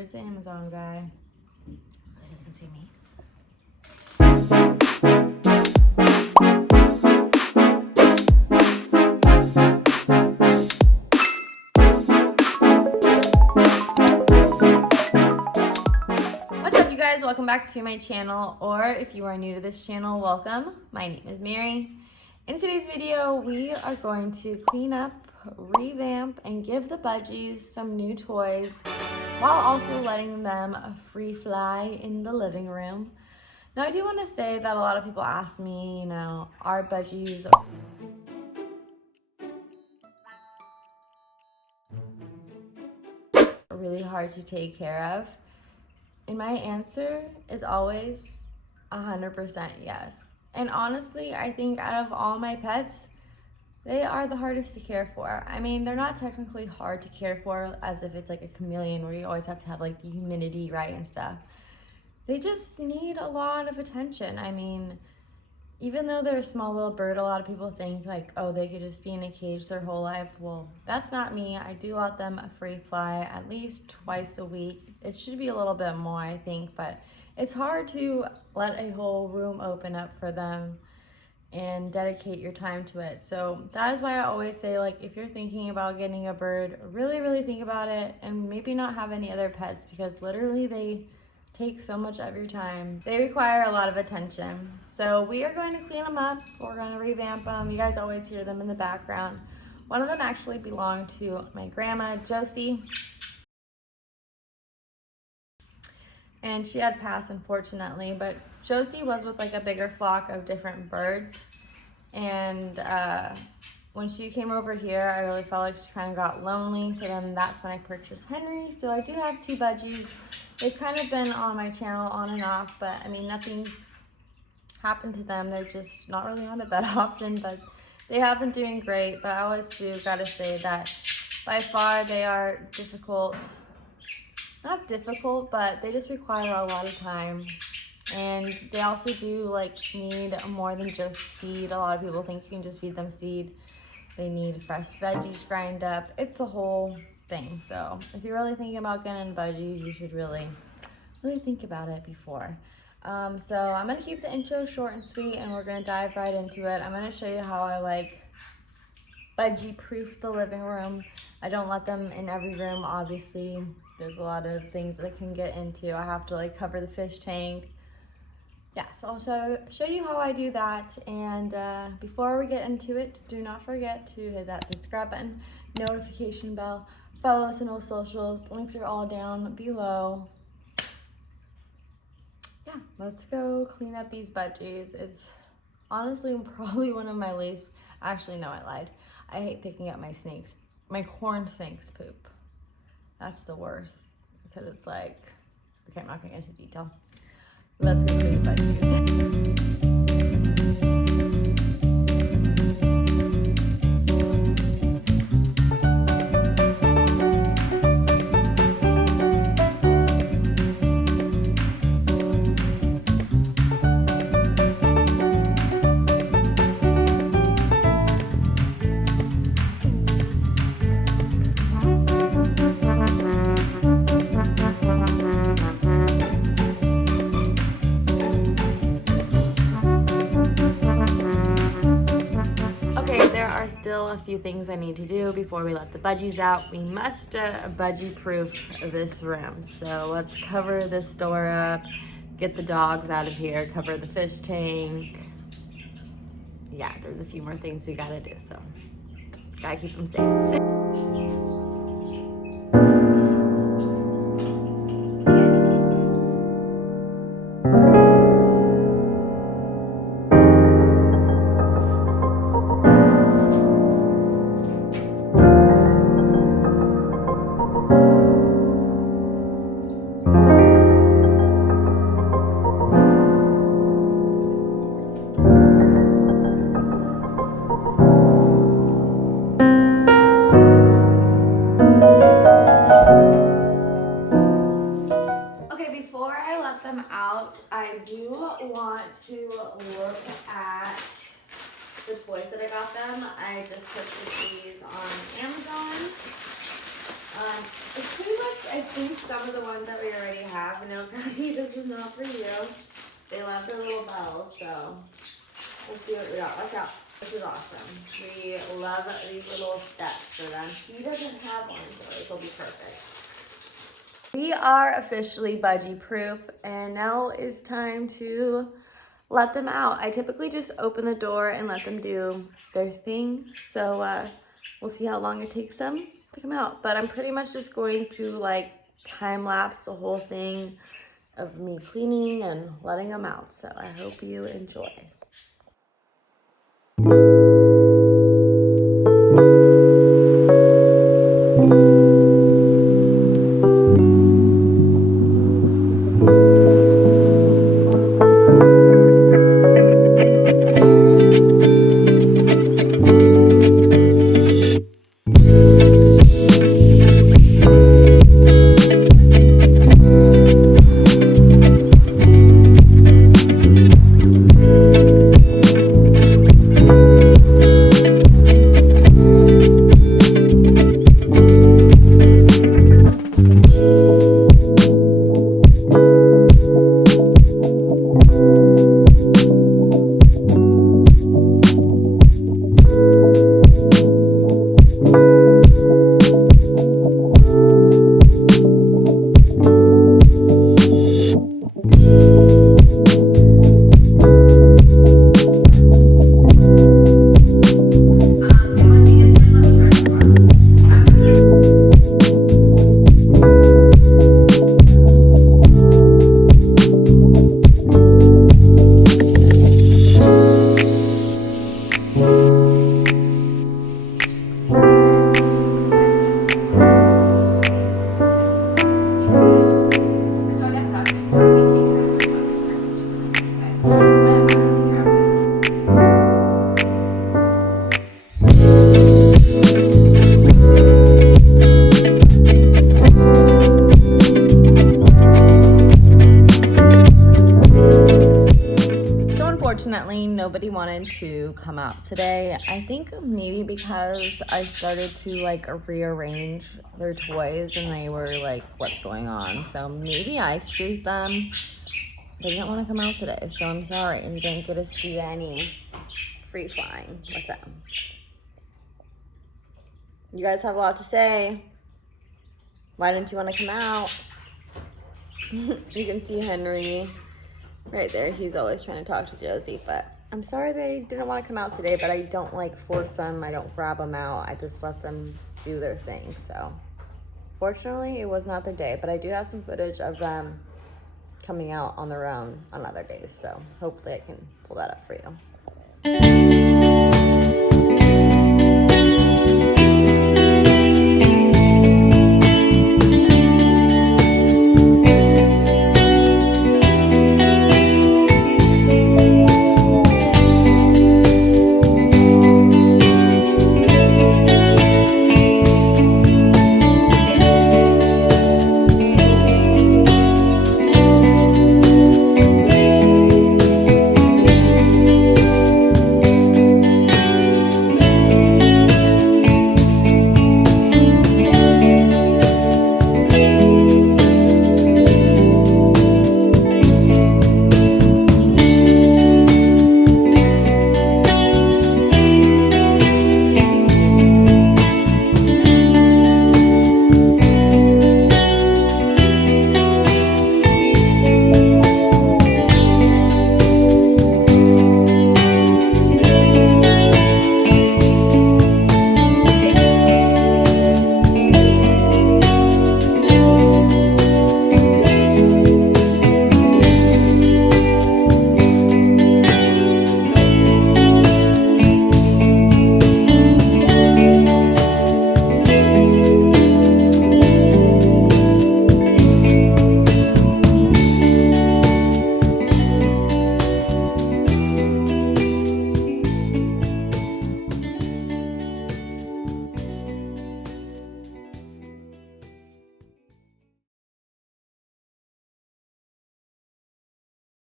There's the Amazon guy. Hopefully he doesn't see me. What's up, you guys? Welcome back to my channel, or if you are new to this channel, welcome. My name is Mary. In today's video, we are going to clean up, revamp, and give the Budgies some new toys while also letting them free fly in the living room. Now, I do want to say that a lot of people ask me, are Budgies really hard to take care of? And my answer is always 100% yes. And honestly, I think out of all my pets, they are the hardest to care for. I mean, they're not technically hard to care for as if it's like a chameleon where you always have to have like the humidity right and stuff. They just need a lot of attention. I mean, even though they're a small little bird, a lot of people think like, oh, they could just be in a cage their whole life. Well, that's not me. I do let them free fly at least twice a week. It should be a little bit more, I think, but it's hard to let a whole room open up for them and dedicate your time to it. So that is why I always say, like, if you're thinking about getting a bird, really think about it and maybe not have any other pets, because literally they take so much of your time. They require a lot of attention. So we are going to clean them up. We're going to revamp them. You guys always hear them in the background. One of them actually belonged to my grandma, Josie. And she had passed, unfortunately, but Josie was with like a bigger flock of different birds. And when she came over here, I really felt like she kind of got lonely. So then that's when I purchased Henry. So I do have two Budgies. They've kind of been on my channel on and off, but I mean, nothing's happened to them. They're just not really on it that often, but they have been doing great. But I always do gotta say that by far they are difficult. Not difficult, but they just require a lot of time. And they also do like need more than just seed. A lot of people think you can just feed them seed. They need fresh veggies grind up. It's a whole thing. So if you're really thinking about getting Budgies, you should really think about it before. So I'm gonna keep the intro short and sweet, and we're gonna dive right into it. I'm gonna show you how I like Budgie proof the living room. I don't let them in every room, obviously. There's a lot of things that they can get into. I have to like cover the fish tank. Yeah, so I'll show you how I do that. And before we get into it, do not forget to hit that subscribe button, notification bell, follow us on all socials. Links are all down below. Yeah, let's go clean up these Budgies. It's honestly probably one of my least, actually no, I lied. I hate picking up my corn snake's poop. That's the worst, because it's like, okay, I'm not gonna get into detail. Let's go clean the Budgies. Still a few things I need to do before we let the Budgies out. We must Budgie proof this room. So let's cover this door up, get the dogs out of here, cover the fish tank. Yeah, there's a few more things we gotta do, so gotta keep them safe. I do want to look at the toys that I got them. I just purchased these on Amazon. It's pretty much, I think, some of the ones that we already have. No, Patty, this is not for you. They left their little bells, so let's see what we got. Watch out. This is awesome. We love these little steps for them. He doesn't have one, so this will be perfect. We are officially budgie proof, and now is time to let them out. I typically just open the door and let them do their thing. So we'll see how long it takes them to come out. But I'm pretty much just going to like time lapse the whole thing of me cleaning and letting them out. So I hope you enjoy. Unfortunately, nobody wanted to come out today. I think maybe because I started to like rearrange their toys and they were like, what's going on? So maybe I spooked them. They didn't want to come out today, so I'm sorry. And you didn't get to see any free flying with them. You guys have a lot to say. Why didn't you want to come out? You can see Henry right there. He's always trying to talk to Josie, but I'm sorry they didn't want to come out today, but I don't like force them. I don't grab them out. I just let them do their thing. So fortunately, it was not their day, but I do have some footage of them coming out on their own on other days. So hopefully I can pull that up for you.